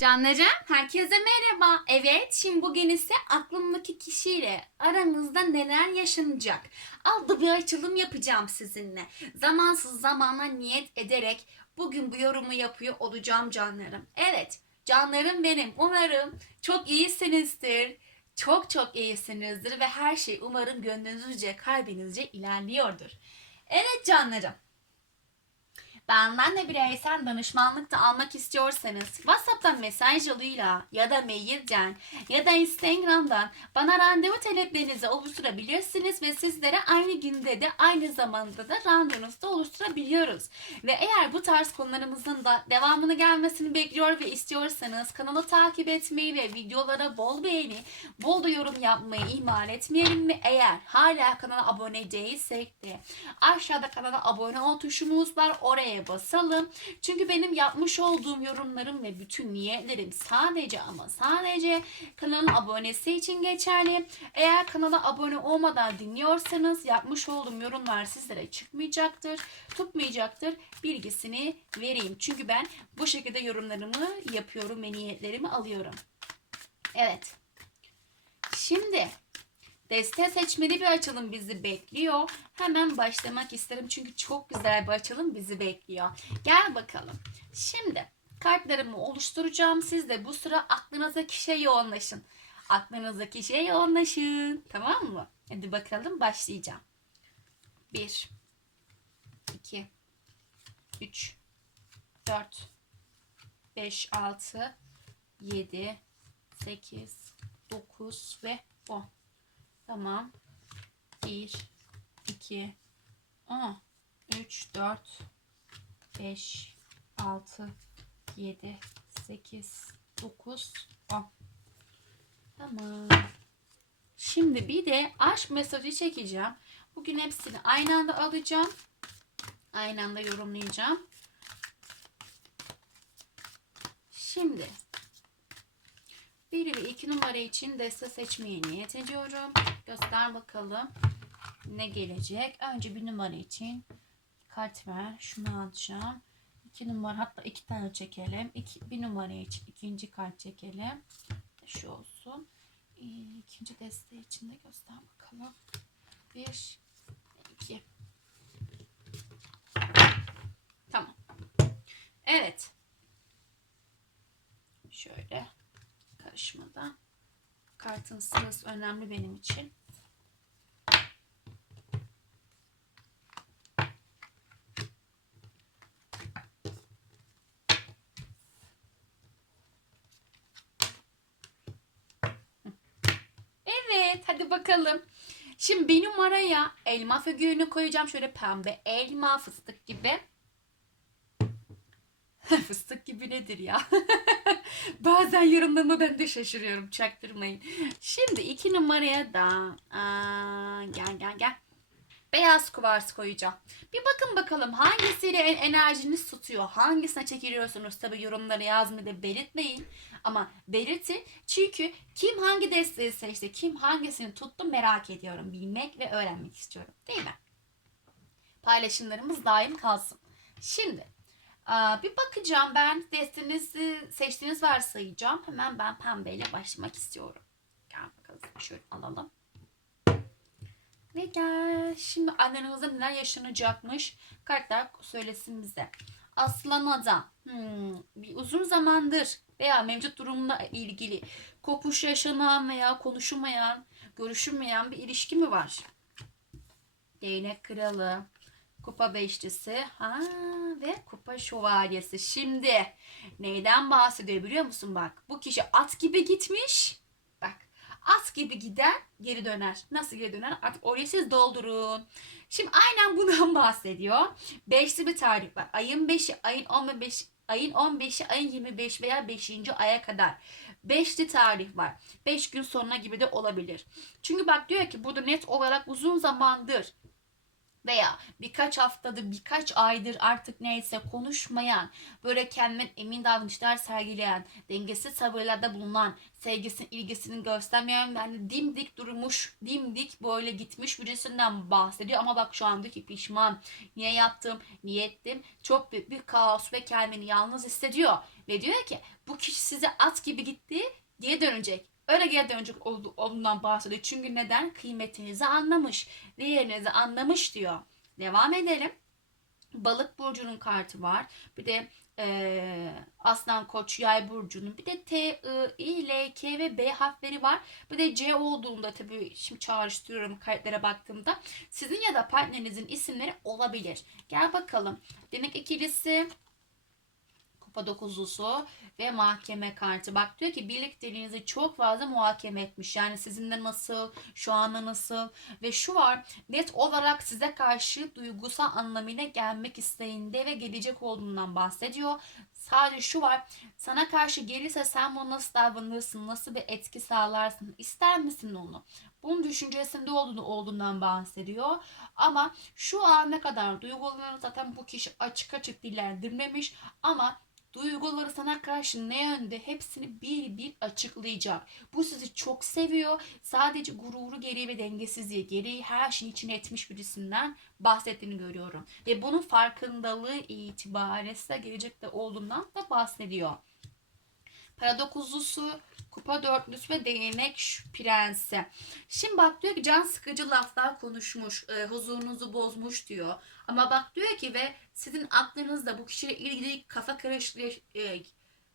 Canlarım, herkese merhaba. Evet, şimdi bugün ise aklımdaki kişiyle aranızda neler yaşanacak? Adlı bir açılım yapacağım sizinle. Zamansız zamana niyet ederek bugün bu yorumu yapıyor olacağım canlarım. Evet, canlarım benim. Umarım çok iyisinizdir. Çok çok iyisinizdir ve her şey umarım gönlünüzce, kalbinizce ilerliyordur. Evet canlarım. Benden de bireysel danışmanlık da almak istiyorsanız WhatsApp'tan mesaj yoluyla ya da mailden ya da Instagram'dan bana randevu taleplerinizi oluşturabilirsiniz ve sizlere aynı günde de aynı zamanda da randevunuzu da oluşturabiliyoruz. Ve eğer bu tarz konularımızın da devamını gelmesini bekliyor ve istiyorsanız kanalı takip etmeyi ve videolara bol beğeni, bol da yorum yapmayı ihmal etmeyelim mi? Eğer hala kanala abone değilsek de aşağıda kanala abone ol tuşumuz var. Oraya basalım. Çünkü benim yapmış olduğum yorumlarım ve bütün niyetlerim sadece ama sadece kanalın abonesi için geçerli. Eğer kanala abone olmadan dinliyorsanız yapmış olduğum yorumlar sizlere çıkmayacaktır, tutmayacaktır. Bilgisini vereyim. Çünkü ben bu şekilde yorumlarımı yapıyorum ve niyetlerimi alıyorum. Evet. Şimdi Deste seçmeli bir açılım bizi bekliyor. Hemen başlamak isterim çünkü çok güzel bir açılım bizi bekliyor. Gel bakalım. Şimdi kartlarımı oluşturacağım. Siz de bu sıra aklınızdaki şeye yoğunlaşın. Aklınızdaki şeye yoğunlaşın. Tamam mı? Hadi bakalım başlayacağım. 1 2 3 4 5 6 7 8 9 ve 10. Tamam. 1, 2, 10, 3, 4, 5, 6, 7, 8, 9, 10. Tamam. Şimdi bir de aşk mesajı çekeceğim. Bugün hepsini aynı anda alacağım. Aynı anda yorumlayacağım. Şimdi 1 ve 2 numara için deste seçmeye niyet ediyorum. Göster bakalım ne gelecek. Önce bir numara için kart ver. Şunu alacağım. 2 numara hatta iki tane çekelim. İki, bir numara için ikinci kart çekelim. Şu olsun. İkinci deste için de göster bakalım. 1 2 Tamam. Evet. Şöyle karışmadan. Kartın sırası önemli benim için. Evet bakalım. Şimdi bir numaraya elma figürünü koyacağım. Şöyle pembe elma fıstık gibi. fıstık gibi nedir ya? Bazen yorumlarıma ben de şaşırıyorum. Çaktırmayın. Şimdi iki numaraya da aa, gel gel gel. Beyaz kuvars koyacağım. Bir bakın bakalım hangisiyle en enerjiniz tutuyor. Hangisine çekiliyorsunuz? Tabi yorumları yazmayı belirtmeyin. Ama belirtin. Çünkü kim hangi desteği seçti, kim hangisini tuttu merak ediyorum. Bilmek ve öğrenmek istiyorum. Değil mi? Paylaşımlarımız daim kalsın. Şimdi bir bakacağım ben destenizi seçtiğiniz varsayacağım. Hemen ben pembeyle başlamak istiyorum. Gel bakalım şöyle alalım. Ve gel. Şimdi annenizde neler yaşanacakmış. Kartlar söylesin bize. Aslan adam. Hmm, bir uzun zamandır veya mevcut durumla ilgili kopuş yaşanan veya konuşulmayan, görüşülmeyen bir ilişki mi var? Değnek kralı, kupa beşlisi, ha ve kupa şövalyesi. Şimdi neyden bahsediyor biliyor musun bak? Bu kişi at gibi gitmiş. At gibi gider geri döner. Nasıl geri döner? Artık orayı siz doldurun. Şimdi aynen bundan bahsediyor. Beşli bir tarih var. Ayın 5'i, ayın 15 ayın 15'i, ayın 25 veya 5. aya kadar. Beşli tarih var. 5 gün sonra gibi de olabilir. Çünkü bak diyor ki burada net olarak uzun zamandır veya birkaç haftadır, birkaç aydır artık neyse konuşmayan, böyle kendinden emin davranışlar sergileyen, dengesiz tavırlarda bulunan, sevgisinin, ilgisini göstermeyen, yani dimdik durmuş, dimdik böyle gitmiş birisinden bahsediyor. Ama bak şu andaki pişman, niye yaptım, niye ettim, çok büyük bir kaos ve kendini yalnız hissediyor. Ve diyor ki bu kişi size at gibi gitti, diye dönecek. Öyle dönecek oldu- olduğundan bahsediyor. Çünkü neden? Kıymetinizi anlamış. Değerinizi anlamış diyor. Devam edelim. Balık burcunun kartı var. Bir de eee, Aslan Koç Yay burcunun bir de T, I, I, L, K ve B harfleri var. Bir de C olduğunda tabii şimdi çağrıştırıyorum kartlara baktığımda sizin ya da partnerinizin isimleri olabilir. Gel bakalım. Demek ikilisi kupa dokuzlusu ve mahkeme kartı. Bak diyor ki birlikteliğinizi çok fazla muhakeme etmiş. Yani sizinle nasıl, şu anda nasıl ve şu var net olarak size karşı duygusal anlamıyla gelmek isteğinde ve gelecek olduğundan bahsediyor. Sadece şu var sana karşı gelirse sen bunu nasıl davranırsın, nasıl bir etki sağlarsın, ister misin onu? Bunun düşüncesinde olduğunu, olduğundan bahsediyor. Ama şu ana kadar duygularını zaten bu kişi açık açık dillendirmemiş ama duyguları sana karşı ne yönde hepsini bir bir açıklayacak. Bu sizi çok seviyor. Sadece gururu gereği ve dengesizliği gereği her şeyin içine etmiş birisinden bahsettiğini görüyorum. Ve bunun farkındalığı itibariyle gelecekte olduğundan da bahsediyor. Para dokuzlusu, kupa dörtlüsü ve değnek prensi. Şimdi bak diyor ki can sıkıcı laflar konuşmuş, e, huzurunuzu bozmuş diyor. Ama bak diyor ki ve sizin aklınızda bu kişiyle ilgili kafa karışıklığı e,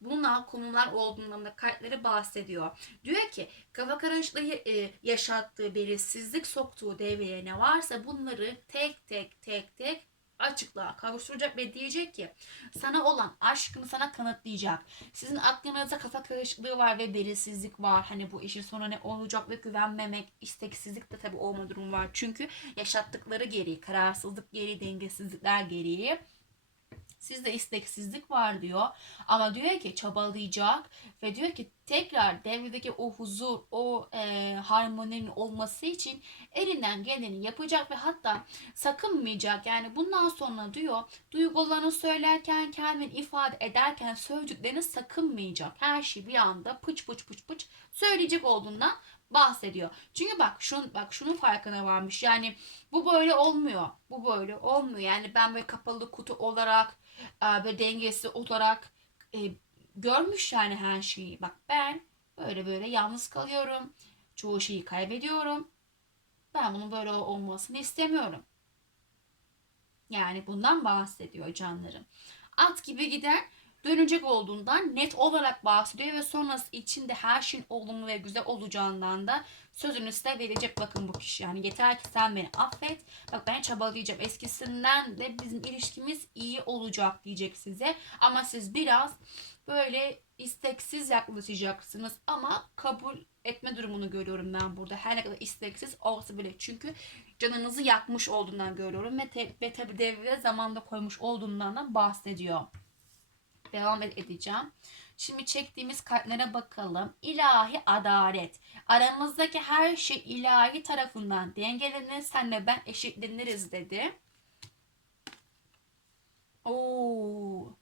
bununla konular olduğundan da kartları bahsediyor. Diyor ki kafa karışıklığı e, yaşattığı belirsizlik soktuğu devreye ne varsa bunları tek tek tek tek açıklığa kavuşturacak ve diyecek ki sana olan aşkını sana kanıtlayacak. Sizin aklınızda kafa karışıklığı var ve belirsizlik var. Hani bu işin sonu ne olacak ve güvenmemek, isteksizlik de tabii olma durumu var. Çünkü yaşattıkları gereği, kararsızlık gereği, dengesizlikler gereği Sizde isteksizlik var diyor. Ama diyor ki çabalayacak ve diyor ki tekrar devredeki o huzur, o e, harmoninin olması için elinden geleni yapacak ve hatta sakınmayacak. Yani bundan sonra diyor duygularını söylerken, kendini ifade ederken sözcüklerini sakınmayacak. Her şeyi bir anda pıç pıç pıç pıç söyleyecek olduğundan bahsediyor. Çünkü bak şun bak şunun farkına varmış. Yani bu böyle olmuyor. Bu böyle olmuyor. Yani ben böyle kapalı kutu olarak ve dengesi olarak e, görmüş yani her şeyi. Bak ben böyle böyle yalnız kalıyorum. Çoğu şeyi kaybediyorum. Ben bunun böyle olmasını istemiyorum. Yani bundan bahsediyor canlarım. At gibi gider dönecek olduğundan net olarak bahsediyor ve sonrası içinde her şeyin olumlu ve güzel olacağından da sözünü size verecek bakın bu kişi. Yani yeter ki sen beni affet. Bak ben çabalayacağım. Eskisinden de bizim ilişkimiz iyi olacak diyecek size. Ama siz biraz böyle isteksiz yaklaşacaksınız ama kabul etme durumunu görüyorum ben burada. Her ne kadar isteksiz olsa bile. Çünkü canınızı yakmış olduğundan görüyorum ve, te- ve tabi devre zamanda koymuş olduğundan da bahsediyor. Devam ed- edeceğim. Şimdi çektiğimiz kartlara bakalım. İlahi adalet. Aramızdaki her şey ilahi tarafından dengelenir. Senle ben eşitleniriz dedi. Oo.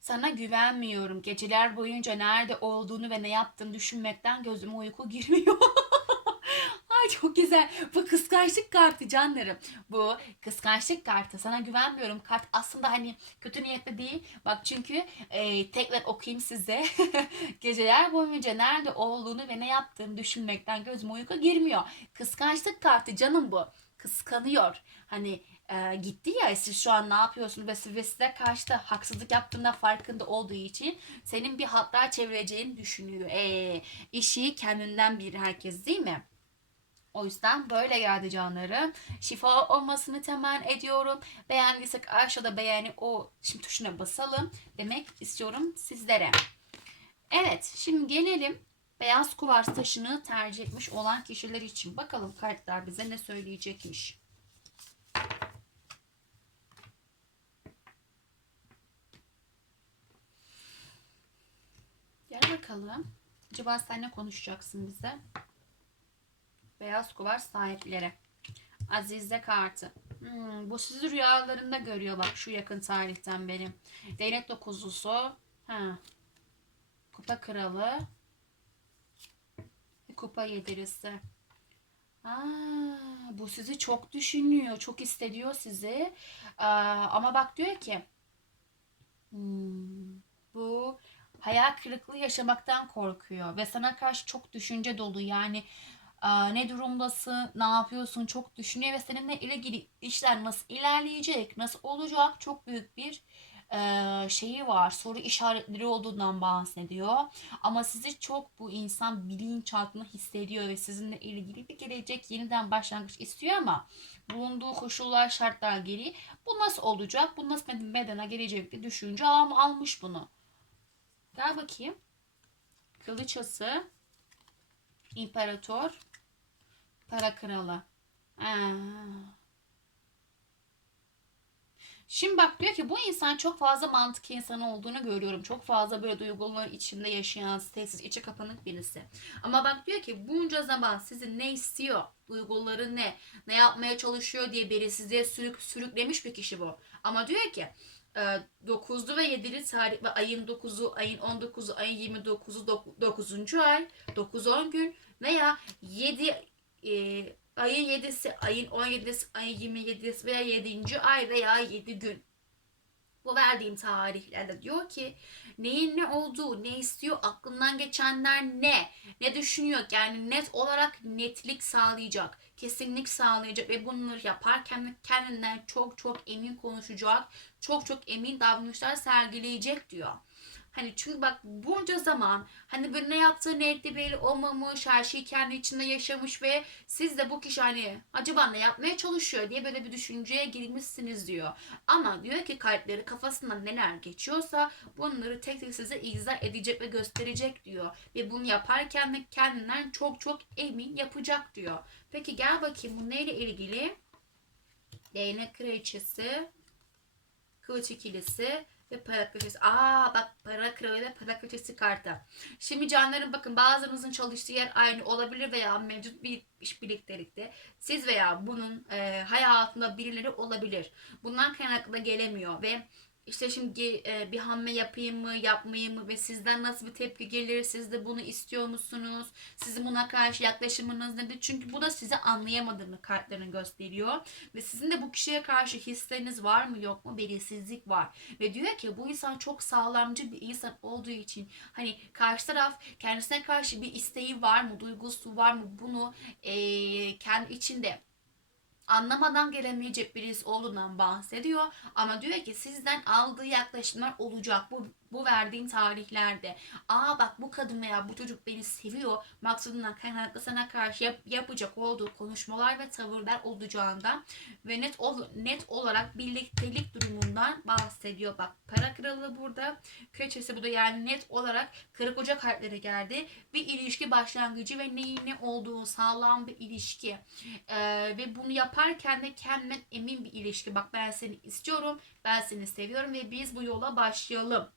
Sana güvenmiyorum. Geceler boyunca nerede olduğunu ve ne yaptığını düşünmekten gözüme uyku girmiyor. Çok güzel. Bu kıskançlık kartı canlarım. Bu kıskançlık kartı. Sana güvenmiyorum kart. Aslında hani kötü niyetli değil. Bak çünkü e, tekrar okuyayım size. Geceler boyunca nerede olduğunu ve ne yaptığını düşünmekten gözüme uyku girmiyor. Kıskançlık kartı canım bu. Kıskanıyor. Hani e, gitti ya siz şu an ne yapıyorsunuz ve siz- size karşı da haksızlık yaptığında farkında olduğu için senin bir hatlar çevireceğini düşünüyor. E, işi kendinden bir herkes değil mi? O yüzden böyle geldi canlarım. Şifa olmasını temenni ediyorum. Beğendiysek aşağıda beğeni o şimdi tuşuna basalım demek istiyorum sizlere. Evet şimdi gelelim beyaz kuvars taşını tercih etmiş olan kişiler için. Bakalım kartlar bize ne söyleyecekmiş. Gel bakalım. Acaba sen ne konuşacaksın bize? Beyaz kuvars sahipleri. Azize kartı. Hmm, bu sizi rüyalarında görüyor bak şu yakın tarihten benim. Değnek dokuzlusu. Ha. Kupa kralı. Kupa yedirisi. Aa, bu sizi çok düşünüyor. Çok hissediyor sizi. Aa, ama bak diyor ki hmm, bu hayal kırıklığı yaşamaktan korkuyor ve sana karşı çok düşünce dolu. Yani ne durumdasın, ne yapıyorsun çok düşünüyor ve seninle ilgili işler nasıl ilerleyecek, nasıl olacak çok büyük bir eee, şeyi var. Soru işaretleri olduğundan bahsediyor. Ama sizi çok bu insan bilinçaltında hissediyor ve sizinle ilgili bir gelecek yeniden başlangıç istiyor ama bulunduğu koşullar şartlar geri bu nasıl olacak? Bu nasıl bedene gelecek diye düşünce ama almış bunu. Gel bakayım. Kılıçası, imparator, para kralı. Aa. Şimdi bak diyor ki bu insan çok fazla mantık insanı olduğunu görüyorum. Çok fazla böyle duyguların içinde yaşayan, sessiz, içe kapanık birisi. Ama bak diyor ki bunca zaman sizin ne istiyor, duyguları ne, ne yapmaya çalışıyor diye biri size sürük, sürüklemiş bir kişi bu. Ama diyor ki e, 9'lu ve 7'li tarih ve ayın 9'u, ayın 19'u, ayın 29'u, 9. ay, 9-10 gün veya 7 e, ayın 7'si, ayın 17'si, ayın 27'si veya 7. ay veya 7 gün. Bu verdiğim tarihlerde diyor ki neyin ne olduğu, ne istiyor, aklından geçenler ne, ne düşünüyor yani net olarak netlik sağlayacak, kesinlik sağlayacak ve bunları yaparken kendinden çok çok emin konuşacak, çok çok emin davranışlar sergileyecek diyor. Hani çünkü bak bunca zaman hani böyle ne yaptığı ne ettiği belli olmamış, her şeyi kendi içinde yaşamış ve siz de bu kişi hani acaba ne yapmaya çalışıyor diye böyle bir düşünceye girmişsiniz diyor. Ama diyor ki kalpleri kafasından neler geçiyorsa bunları tek tek size izah edecek ve gösterecek diyor. Ve bunu yaparken de kendinden çok çok emin yapacak diyor. Peki gel bakayım bu neyle ilgili? Değnek kraliçesi, kılıç ikilisi ve para köşesi. Aa bak para kralı ve para köşesi kartı. Şimdi canlarım bakın bazılarınızın çalıştığı yer aynı olabilir veya mevcut bir iş birliktelikte. Siz veya bunun e, hayatında birileri olabilir. Bundan kaynaklı da gelemiyor ve işte şimdi e, bir hamle yapayım mı yapmayayım mı ve sizden nasıl bir tepki gelir siz de bunu istiyor musunuz? Sizin buna karşı yaklaşımınız nedir? Çünkü bu da size anlayamadığını kartların gösteriyor. Ve sizin de bu kişiye karşı hisleriniz var mı yok mu? Belirsizlik var. Ve diyor ki bu insan çok sağlamcı bir insan olduğu için hani karşı taraf kendisine karşı bir isteği var mı duygusu var mı? Bunu e, kendi içinde anlamadan gelemeyecek birisi olduğundan bahsediyor. Ama diyor ki sizden aldığı yaklaşımlar olacak bu bu verdiğim tarihlerde. Aa bak bu kadın veya bu çocuk beni seviyor. Maksadından kaynaklı sana karşı yap, yapacak olduğu konuşmalar ve tavırlar olacağından ve net ol, net olarak birliktelik durumundan bahsediyor. Bak para kralı burada. Kraliçesi bu da yani net olarak karı koca kartları geldi. Bir ilişki başlangıcı ve neyin ne olduğu sağlam bir ilişki. Ee, ve bunu yaparken de kendinden emin bir ilişki. Bak ben seni istiyorum, ben seni seviyorum ve biz bu yola başlayalım.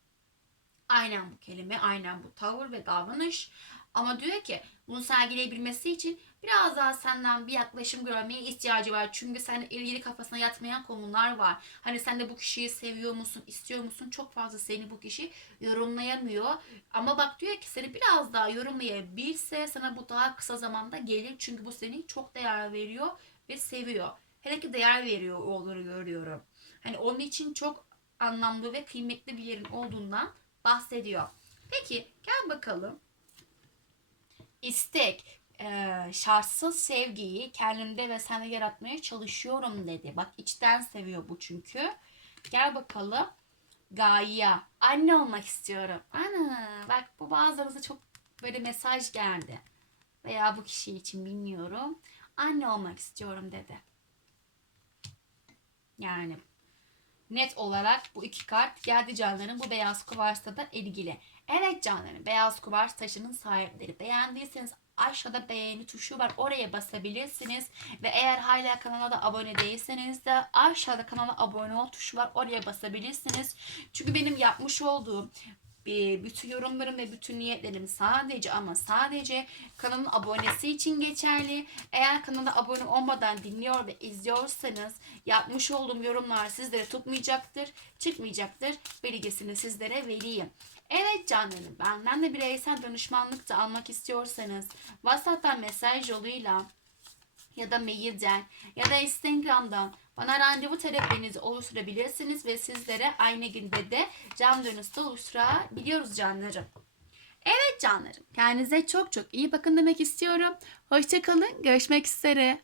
Aynen bu kelime, aynen bu tavır ve davranış. Ama diyor ki bunu sergileyebilmesi için biraz daha senden bir yaklaşım görmeye ihtiyacı var. Çünkü senin ilgili kafasına yatmayan konular var. Hani sen de bu kişiyi seviyor musun, istiyor musun? Çok fazla seni bu kişi yorumlayamıyor. Ama bak diyor ki seni biraz daha yorumlayabilse sana bu daha kısa zamanda gelir. Çünkü bu seni çok değer veriyor ve seviyor. Hele ki değer veriyor olduğunu görüyorum. Hani onun için çok anlamlı ve kıymetli bir yerin olduğundan bahsediyor. Peki gel bakalım. İstek, e, şartsız sevgiyi kendimde ve sende yaratmaya çalışıyorum dedi. Bak içten seviyor bu çünkü. Gel bakalım. Gaye. Anne olmak istiyorum. Ana bak bu bazılarınıza çok böyle mesaj geldi. Veya bu kişi için bilmiyorum. Anne olmak istiyorum dedi. Yani net olarak bu iki kart geldi canların bu beyaz kuvarsla da ilgili. Evet canlarım beyaz kuvars taşının sahipleri. Beğendiyseniz aşağıda beğeni tuşu var. Oraya basabilirsiniz. Ve eğer hala kanala da abone değilseniz de aşağıda kanala abone ol tuşu var. Oraya basabilirsiniz. Çünkü benim yapmış olduğum bütün yorumlarım ve bütün niyetlerim sadece ama sadece kanalın abonesi için geçerli. Eğer kanala abone olmadan dinliyor ve izliyorsanız yapmış olduğum yorumlar sizlere tutmayacaktır, çıkmayacaktır. Bilgisini sizlere vereyim. Evet canlarım benden de bireysel danışmanlık da almak istiyorsanız WhatsApp'tan mesaj yoluyla ya da mailden ya da Instagram'dan bana randevu taleplerinizi oluşturabilirsiniz ve sizlere aynı günde de can dönüşte oluşturabiliyoruz canlarım. Evet canlarım kendinize çok çok iyi bakın demek istiyorum. Hoşçakalın görüşmek üzere.